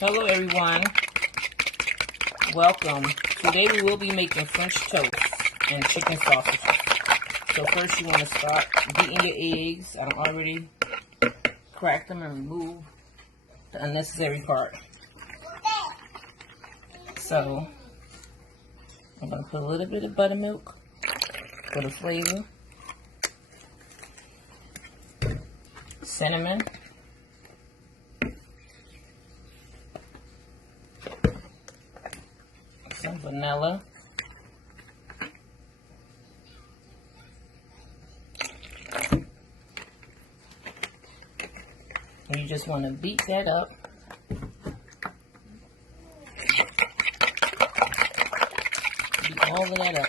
Hello everyone, welcome. Today we will be making French toast and chicken sausages. So first you want to start beating your eggs. I've already cracked them and removed the unnecessary part. So I'm going to put a little bit of buttermilk for the flavor, cinnamon, some vanilla, and you just want to beat that up. Beat all of that up.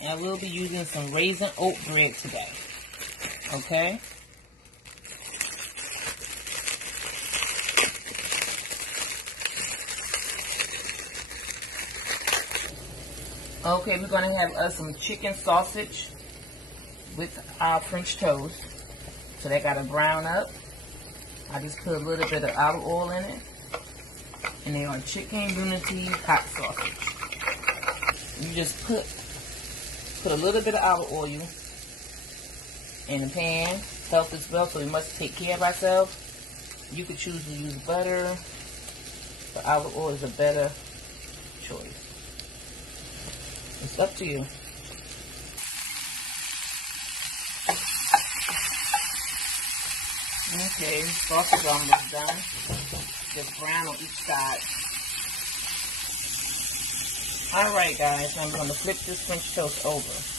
And I will be using some raisin oat bread today. Okay? Okay, we're going to have us some chicken sausage with our French toast. So they got to brown up. I just put a little bit of olive oil in it. And they are chicken unity hot sausage. You just put a little bit of olive oil in the pan. Health as well, so we must take care of ourselves. You could choose to use butter, but olive oil is a better choice. It's up to you. Okay, sausage is almost done. Just brown on each side. Alright guys, I'm going to flip this French toast over.